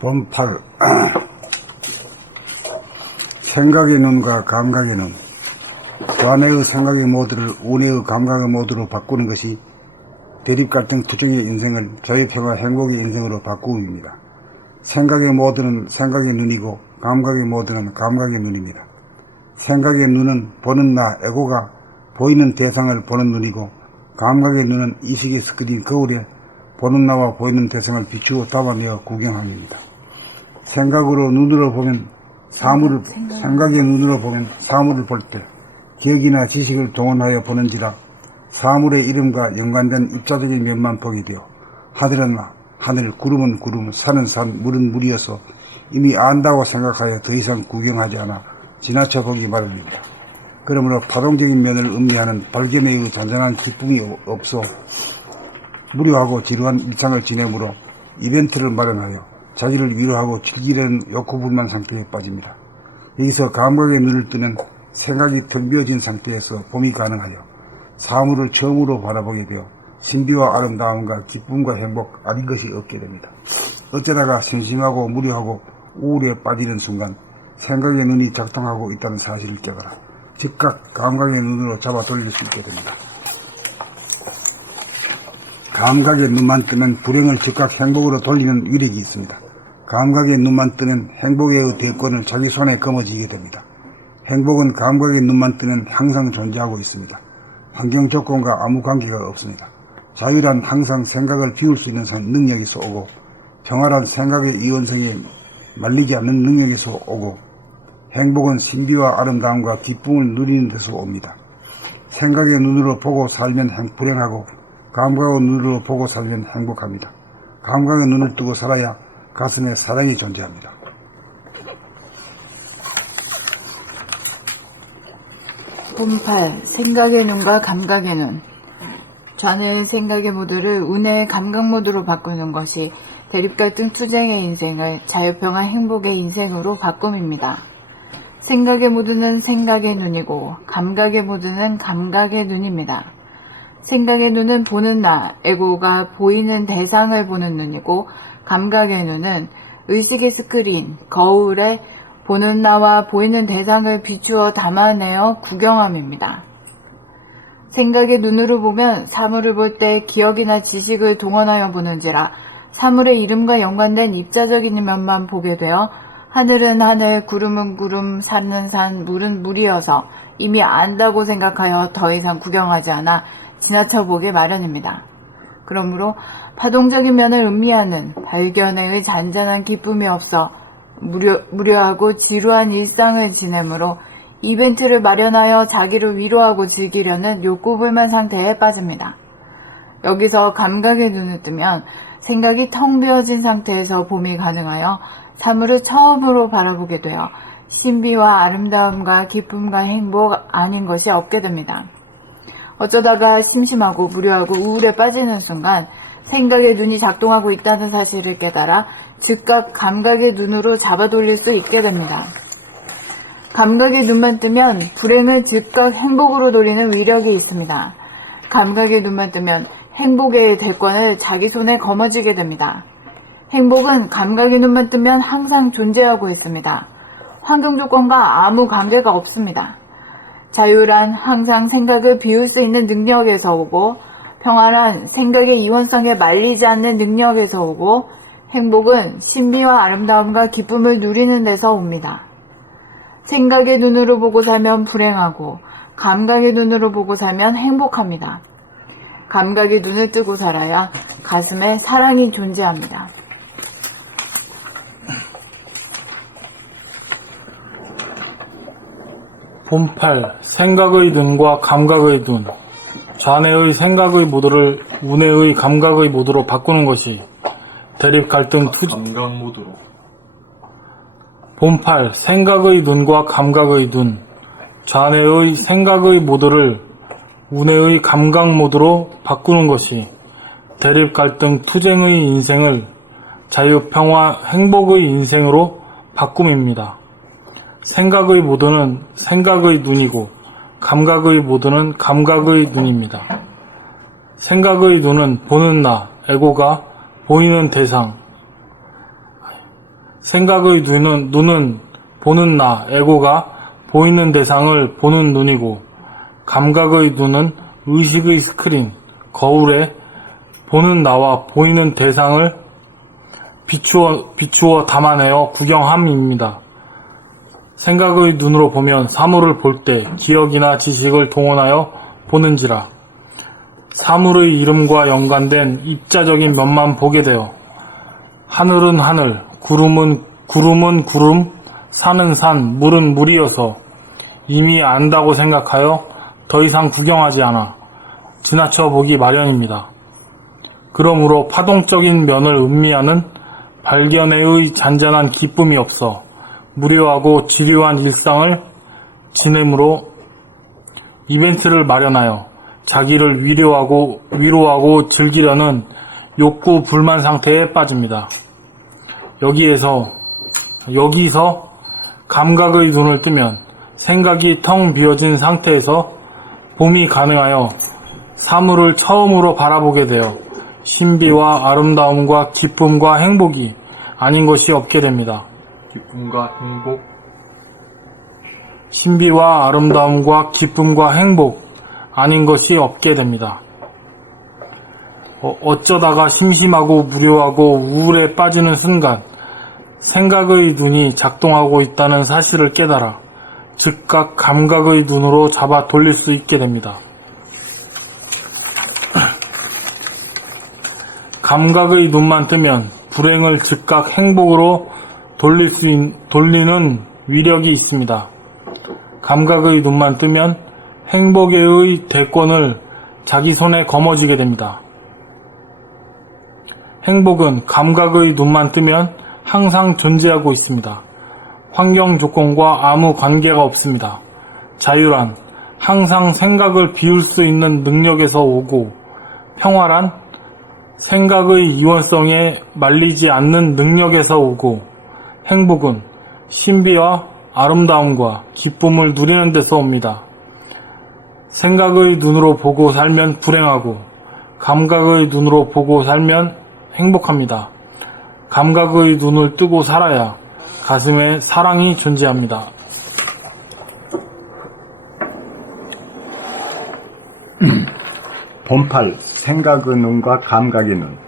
본팔 생각의 눈과 감각의 눈. 좌뇌의 생각의 모드를 우뇌의 감각의 모드로 바꾸는 것이 대립갈등 투쟁의 인생을 자유평화 행복의 인생으로 바꾸기입니다. 생각의 모드는 생각의 눈이고 감각의 모드는 감각의 눈입니다. 생각의 눈은 보는 나 에고가 보이는 대상을 보는 눈이고, 감각의 눈은 이식에서 그린 거울에 보는 나와 보이는 대상을 비추어 담아내어 구경함입니다. 생각의 눈으로 보면 사물을 볼 때 기억이나 지식을 동원하여 보는지라 사물의 이름과 연관된 입자적인 면만 보게 되어 하늘은 하늘, 구름은 구름, 산은 산, 물은 물이어서 이미 안다고 생각하여 더 이상 구경하지 않아 지나쳐 보기 마련입니다. 그러므로 파동적인 면을 음미하는 발견에 의해 잔잔한 기쁨이 없어 무료하고 지루한 일상을 지내므로 이벤트를 마련하여 자기를 위로하고 즐기려는 욕구불만 상태에 빠집니다. 여기서 감각의 눈을 뜨는 생각이 텅 비어진 상태에서 봄이 가능하여 사물을 처음으로 바라보게 되어 신비와 아름다움과 기쁨과 행복 아닌 것이 없게 됩니다. 어쩌다가 심심하고 무료하고 우울에 빠지는 순간 생각의 눈이 작동하고 있다는 사실을 깨달아 즉각 감각의 눈으로 잡아 돌릴 수 있게 됩니다. 감각의 눈만 뜨면 불행을 즉각 행복으로 돌리는 위력이 있습니다. 감각의 눈만 뜨면 행복의 대권을 자기 손에 거머쥐게 됩니다. 행복은 감각의 눈만 뜨면 항상 존재하고 있습니다. 환경 조건과 아무 관계가 없습니다. 자유란 항상 생각을 비울 수 있는 능력에서 오고, 평화란 생각의 이원성에 말리지 않는 능력에서 오고, 행복은 신비와 아름다움과 기쁨을 누리는 데서 옵니다. 생각의 눈으로 보고 살면 불행하고, 감각의 눈으로 보고 살면 행복합니다. 감각의 눈을 뜨고 살아야 가슴에 사랑이 존재합니다. 본팔 생각의 눈과 감각의 눈. 좌뇌의 생각의 모드를 우뇌의 감각 모드로 바꾸는 것이 대립갈등 투쟁의 인생을 자유평화 행복의 인생으로 바꿈입니다. 생각의 모드는 생각의 눈이고 감각의 모드는 감각의 눈입니다. 생각의 눈은 보는 나, 에고가 보이는 대상을 보는 눈이고, 감각의 눈은 의식의 스크린, 거울에 보는 나와 보이는 대상을 비추어 담아내어 구경함입니다. 생각의 눈으로 보면 사물을 볼 때 기억이나 지식을 동원하여 보는지라 사물의 이름과 연관된 입자적인 면만 보게 되어 하늘은 하늘, 구름은 구름, 산은 산, 물은 물이어서 이미 안다고 생각하여 더 이상 구경하지 않아 지나쳐 보기 마련입니다. 그러므로 파동적인 면을 음미하는 발견에 의해 잔잔한 기쁨이 없어 무료하고 지루한 일상을 지내므로 이벤트를 마련하여 자기를 위로하고 즐기려는 욕구불만 상태에 빠집니다. 여기서 감각의 눈을 뜨면 생각이 텅 비어진 상태에서 봄이 가능하여 사물을 처음으로 바라보게 되어 신비와 아름다움과 기쁨과 행복 아닌 것이 없게 됩니다. 어쩌다가 심심하고 무료하고 우울에 빠지는 순간 생각의 눈이 작동하고 있다는 사실을 깨달아 즉각 감각의 눈으로 잡아 돌릴 수 있게 됩니다. 감각의 눈만 뜨면 불행을 즉각 행복으로 돌리는 위력이 있습니다. 감각의 눈만 뜨면 행복의 대권을 자기 손에 거머쥐게 됩니다. 행복은 감각의 눈만 뜨면 항상 존재하고 있습니다. 환경 조건과 아무 관계가 없습니다. 자유란 항상 생각을 비울 수 있는 능력에서 오고, 평화란 생각의 이원성에 말리지 않는 능력에서 오고, 행복은 신비와 아름다움과 기쁨을 누리는 데서 옵니다. 생각의 눈으로 보고 살면 불행하고, 감각의 눈으로 보고 살면 행복합니다. 감각의 눈을 뜨고 살아야 가슴에 사랑이 존재합니다. 본팔 생각의 눈과 감각의 눈. 좌뇌의 생각의 모드를 우뇌의 감각의 모드로 바꾸는 것이 대립 갈등 감각 모드로. 본팔 생각의 눈과 감각의 눈. 좌뇌의 생각의 모드를 우뇌의 감각 모드로 바꾸는 것이 대립 갈등 투쟁의 인생을 자유 평화 행복의 인생으로 바꿈입니다. 생각의 모드는 생각의 눈이고 감각의 모드는 감각의 눈입니다. 생각의 눈은 보는 나, 에고가 보이는 대상, 생각의 눈은 보는 나, 에고가 보이는 대상을 보는 눈이고, 감각의 눈은 의식의 스크린, 거울에 보는 나와 보이는 대상을 비추어 담아내어 구경함입니다. 생각의 눈으로 보면 사물을 볼 때 기억이나 지식을 동원하여 보는지라 사물의 이름과 연관된 입자적인 면만 보게 되어 하늘은 하늘, 구름은 구름, 산은 산, 물은 물이어서 이미 안다고 생각하여 더 이상 구경하지 않아 지나쳐 보기 마련입니다. 그러므로 파동적인 면을 음미하는 발견에의 잔잔한 기쁨이 없어 무료하고 지루한 일상을 지내므로 이벤트를 마련하여 자기를 위로하고 즐기려는 욕구 불만 상태에 빠집니다. 여기서 감각의 눈을 뜨면 생각이 텅 비어진 상태에서 봄이 가능하여 사물을 처음으로 바라보게 되어 신비와 아름다움과 기쁨과 행복이 아닌 것이 없게 됩니다. 기쁨과 행복, 신비와 아름다움과 기쁨과 행복 아닌 것이 없게 됩니다. 어쩌다가 심심하고 무료하고 우울에 빠지는 순간 생각의 눈이 작동하고 있다는 사실을 깨달아 즉각 감각의 눈으로 잡아 돌릴 수 있게 됩니다. 감각의 눈만 뜨면 불행을 즉각 행복으로 돌리는 위력이 있습니다. 감각의 눈만 뜨면 행복의 대권을 자기 손에 거머쥐게 됩니다. 행복은 감각의 눈만 뜨면 항상 존재하고 있습니다. 환경 조건과 아무 관계가 없습니다. 자유란 항상 생각을 비울 수 있는 능력에서 오고, 평화란 생각의 이원성에 말리지 않는 능력에서 오고, 행복은 신비와 아름다움과 기쁨을 누리는 데서 옵니다. 생각의 눈으로 보고 살면 불행하고, 감각의 눈으로 보고 살면 행복합니다. 감각의 눈을 뜨고 살아야 가슴에 사랑이 존재합니다. 본팔 생각의 눈과 감각의 눈.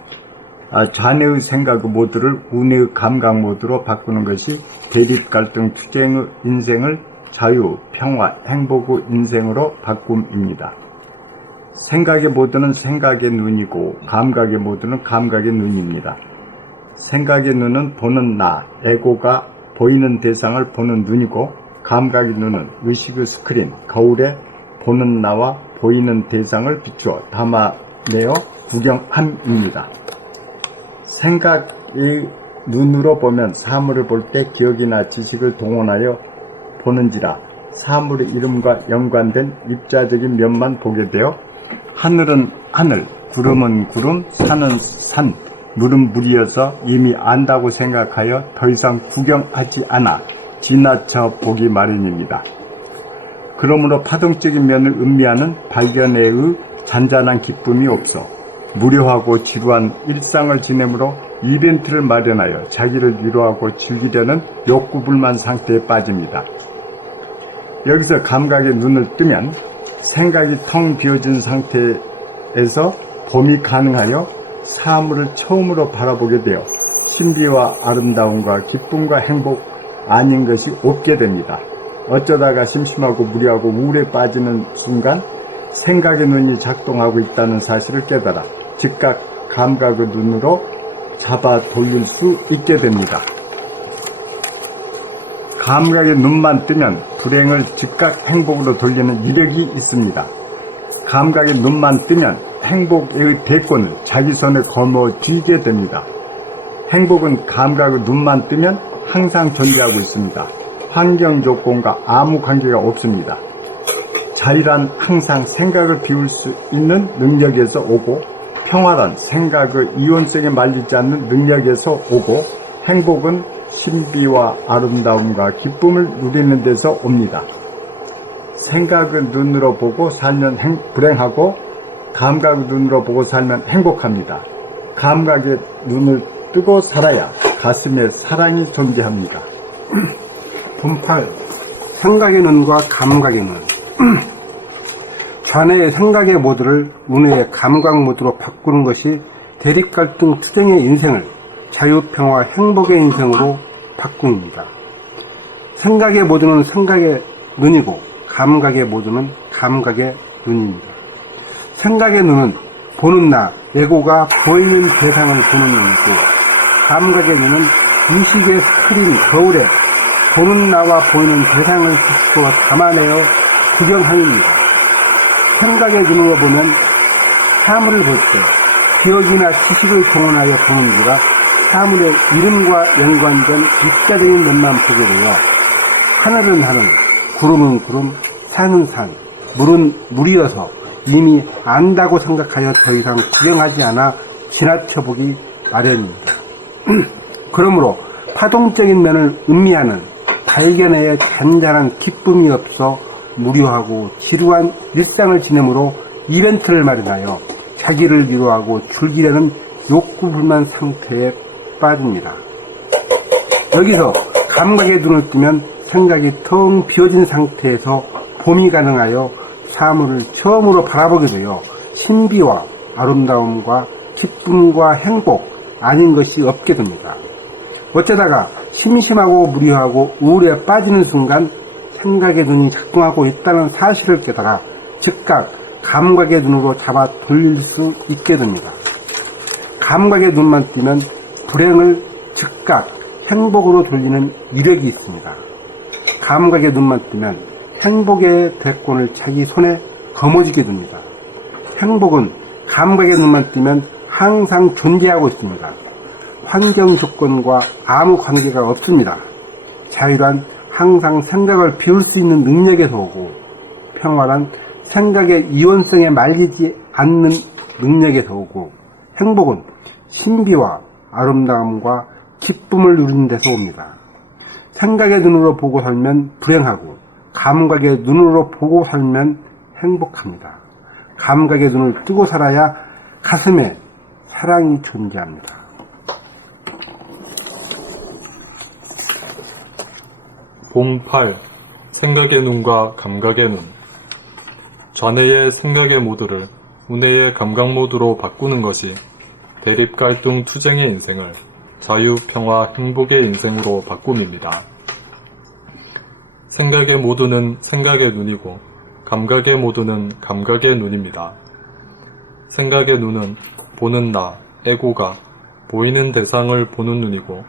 자네의 생각의 모드를 운의 감각 모드로 바꾸는 것이 대립 갈등 투쟁의 인생을 자유, 평화, 행복의 인생으로 바꿈입니다. 생각의 모드는 생각의 눈이고 감각의 모드는 감각의 눈입니다. 생각의 눈은 보는 나, 에고가 보이는 대상을 보는 눈이고, 감각의 눈은 의식의 스크린, 거울에 보는 나와 보이는 대상을 비추어 담아내어 구경함입니다. 생각의 눈으로 보면 사물을 볼 때 기억이나 지식을 동원하여 보는지라 사물의 이름과 연관된 입자적인 면만 보게 되어 하늘은 하늘, 구름은 구름, 산은 산, 물은 물이어서 이미 안다고 생각하여 더 이상 구경하지 않아 지나쳐 보기 마련입니다. 그러므로 파동적인 면을 음미하는 발견에의 잔잔한 기쁨이 없어 무료하고 지루한 일상을 지내므로 이벤트를 마련하여 자기를 위로하고 즐기려는 욕구불만 상태에 빠집니다. 여기서 감각의 눈을 뜨면 생각이 텅 비어진 상태에서 봄이 가능하여 사물을 처음으로 바라보게 되어 신비와 아름다움과 기쁨과 행복 아닌 것이 없게 됩니다. 어쩌다가 심심하고 무리하고 우울에 빠지는 순간 생각의 눈이 작동하고 있다는 사실을 깨달아 즉각 감각의 눈으로 잡아 돌릴 수 있게 됩니다. 감각의 눈만 뜨면 불행을 즉각 행복으로 돌리는 위력이 있습니다. 감각의 눈만 뜨면 행복의 대권을 자기 손에 거머쥐게 됩니다. 행복은 감각의 눈만 뜨면 항상 존재하고 있습니다. 환경 조건과 아무 관계가 없습니다. 자유란 항상 생각을 비울 수 있는 능력에서 오고, 평화란 생각의 이원성에 말리지 않는 능력에서 오고, 행복은 신비와 아름다움과 기쁨을 누리는 데서 옵니다. 생각의 눈으로 보고 살면 불행하고, 감각의 눈으로 보고 살면 행복합니다. 감각의 눈을 뜨고 살아야 가슴에 사랑이 존재합니다. 분팔, 생각의 눈과 감각의 눈. 자네의 생각의 모드를 운해의 감각 모드로 바꾸는 것이 대립갈등 투쟁의 인생을 자유평화 행복의 인생으로 바꿉니다. 생각의 모드는 생각의 눈이고 감각의 모드는 감각의 눈입니다. 생각의 눈은 보는 나, 에고가 보이는 대상을 보는 눈이고, 감각의 눈은 의식의 스크린 거울에 보는 나와 보이는 대상을 스스로 담아내어 구경함입니다. 생각의 눈으로 보면 사물을 볼 때 기억이나 지식을 동원하여 보는지라 사물의 이름과 연관된 입자적인 면만 보게 되어 하늘은 하늘, 구름은 구름, 산은 산, 물은 물이어서 이미 안다고 생각하여 더 이상 구경하지 않아 지나쳐보기 마련입니다. 그러므로 파동적인 면을 음미하는 발견에 잔잔한 기쁨이 없어 무료하고 지루한 일상을 지내므로 이벤트를 마련하여 자기를 위로하고 즐기려는 욕구불만 상태에 빠집니다. 여기서 감각의 눈을 뜨면 생각이 텅 비어진 상태에서 봄이 가능하여 사물을 처음으로 바라보게 되어 신비와 아름다움과 기쁨과 행복 아닌 것이 없게 됩니다. 어쩌다가 심심하고 무료하고 우울에 빠지는 순간 생각의 눈이 작동하고 있다는 사실을 깨달아 즉각 감각의 눈으로 잡아 돌릴 수 있게 됩니다. 감각의 눈만 뜨면 불행을 즉각 행복으로 돌리는 위력이 있습니다. 감각의 눈만 뜨면 행복의 대권을 자기 손에 거머쥐게 됩니다. 행복은 감각의 눈만 뜨면 항상 존재하고 있습니다. 환경 조건과 아무 관계가 없습니다. 자유란 항상 생각을 비울 수 있는 능력에서 오고, 평화란 생각의 이원성에 말리지 않는 능력에서 오고, 행복은 신비와 아름다움과 기쁨을 누리는 데서 옵니다. 생각의 눈으로 보고 살면 불행하고, 감각의 눈으로 보고 살면 행복합니다. 감각의 눈을 뜨고 살아야 가슴에 사랑이 존재합니다. 봄 8. 생각의 눈과 감각의 눈. 좌뇌의 생각의 모드를 우뇌의 감각 모드로 바꾸는 것이 대립 갈등 투쟁의 인생을 자유, 평화, 행복의 인생으로 바꿈입니다. 생각의 모드는 생각의 눈이고 감각의 모드는 감각의 눈입니다. 생각의 눈은 보는 나, 에고가 보이는 대상을 보는 눈이고,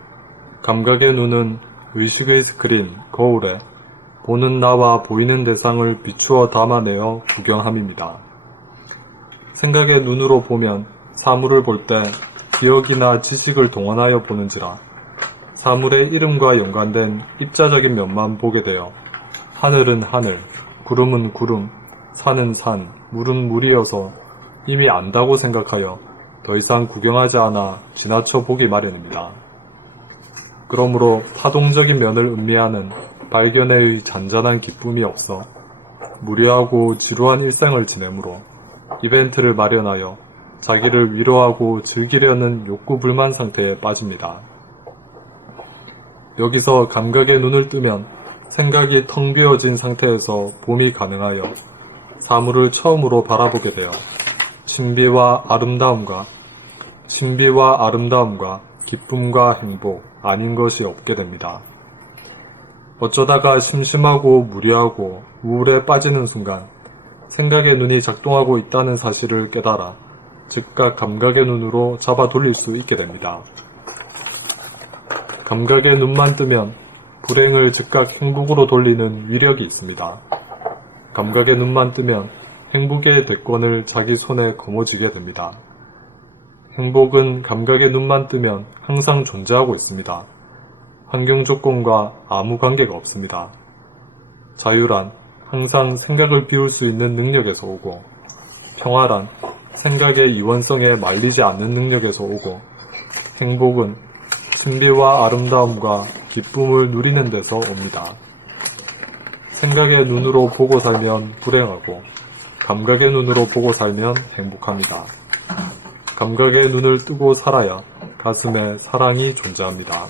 감각의 눈은 의식의 스크린, 거울에 보는 나와 보이는 대상을 비추어 담아내어 구경함입니다. 생각의 눈으로 보면 사물을 볼 때 기억이나 지식을 동원하여 보는지라 사물의 이름과 연관된 입자적인 면만 보게 되어 하늘은 하늘, 구름은 구름, 산은 산, 물은 물이어서 이미 안다고 생각하여 더 이상 구경하지 않아 지나쳐 보기 마련입니다. 그러므로 파동적인 면을 음미하는 발견의 잔잔한 기쁨이 없어 무료하고 지루한 일생을 지내므로 이벤트를 마련하여 자기를 위로하고 즐기려는 욕구불만 상태에 빠집니다. 여기서 감각의 눈을 뜨면 생각이 텅 비어진 상태에서 봄이 가능하여 사물을 처음으로 바라보게 되어 신비와 아름다움과 기쁨과 행복 아닌 것이 없게 됩니다. 어쩌다가 심심하고 무료하고 우울에 빠지는 순간 생각의 눈이 작동하고 있다는 사실을 깨달아 즉각 감각의 눈으로 잡아 돌릴 수 있게 됩니다. 감각의 눈만 뜨면 불행을 즉각 행복으로 돌리는 위력이 있습니다. 감각의 눈만 뜨면 행복의 대권을 자기 손에 거머쥐게 됩니다. 행복은 감각의 눈만 뜨면 항상 존재하고 있습니다. 환경 조건과 아무 관계가 없습니다. 자유란 항상 생각을 비울 수 있는 능력에서 오고, 평화란 생각의 이원성에 말리지 않는 능력에서 오고, 행복은 신비와 아름다움과 기쁨을 누리는 데서 옵니다. 생각의 눈으로 보고 살면 불행하고, 감각의 눈으로 보고 살면 행복합니다. 감각의 눈을 뜨고 살아야 가슴에 사랑이 존재합니다.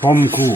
봄 9.